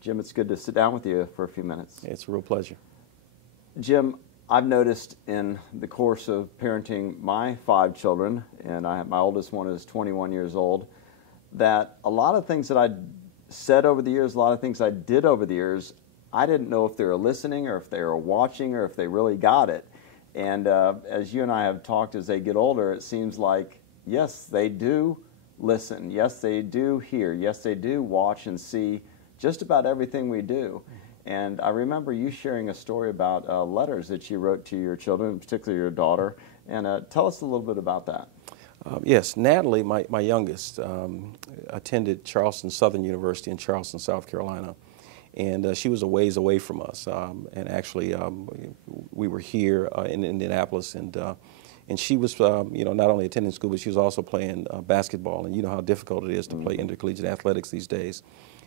Jim, it's good to sit down with you for a few minutes. It's a real pleasure. Jim, I've noticed in the course of parenting my 5 children, and my oldest one is 21 years old, that a lot of things that I said over the years, a lot of things I did over the years, I didn't know if they were listening or if they were watching or if they really got it. And as you and I have talked as they get older, it seems like, yes, they do listen. Yes, they do hear. Yes, they do watch and see just about everything we do. And I remember you sharing a story about letters that you wrote to your children, particularly your daughter. And tell us a little bit about that. Yes, Natalie, my youngest, attended Charleston Southern University in Charleston, South Carolina. And she was a ways away from us. And actually, we were here in Indianapolis. And she was, not only attending school, but she was also playing basketball. And you know how difficult it is to play intercollegiate athletics these days.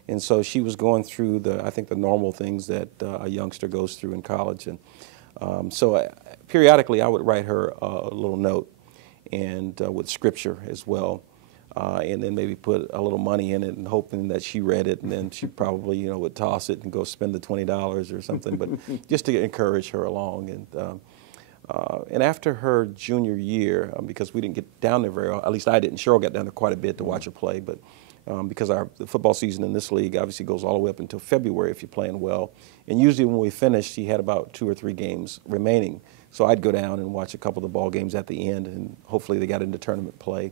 And so she was going through I think the normal things that a youngster goes through in college. And so periodically I would write her a little note and with scripture as well. And then maybe put a little money in it and hoping that she read it, and then she probably, would toss it and go spend the $20 or something, but just to encourage her along. And after her junior year, because we didn't get down there very well, at least I didn't. Cheryl got down there quite a bit to watch her play, but because the football season in this league obviously goes all the way up until February if you're playing well. And usually when we finished, she had about 2 or 3 games remaining. So I'd go down and watch a couple of the ball games at the end, and hopefully they got into tournament play.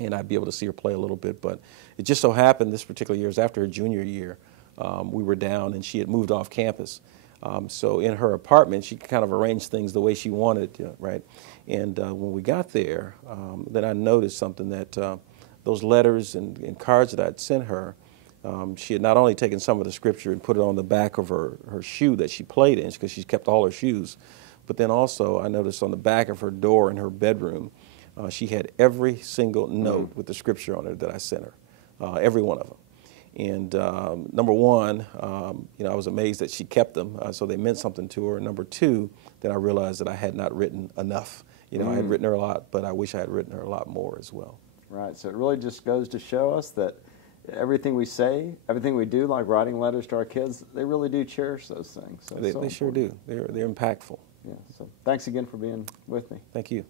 And I'd be able to see her play a little bit. But it just so happened this particular year, after her junior year, we were down and she had moved off campus. So in her apartment, she kind of arranged things the way she wanted, right? And when we got there, then I noticed something that those letters and cards that I'd sent her, she had not only taken some of the scripture and put it on the back of her shoe that she played in, because she kept all her shoes, but then also I noticed on the back of her door in her bedroom, she had every single note with the scripture on it that I sent her, every one of them. And number one, I was amazed that she kept them, so they meant something to her. Number two, then I realized that I had not written enough. I had written her a lot, but I wish I had written her a lot more as well. Right, so it really just goes to show us that everything we say, everything we do, like writing letters to our kids, they really do cherish those things. So they sure do. They're impactful. Yeah, so thanks again for being with me. Thank you.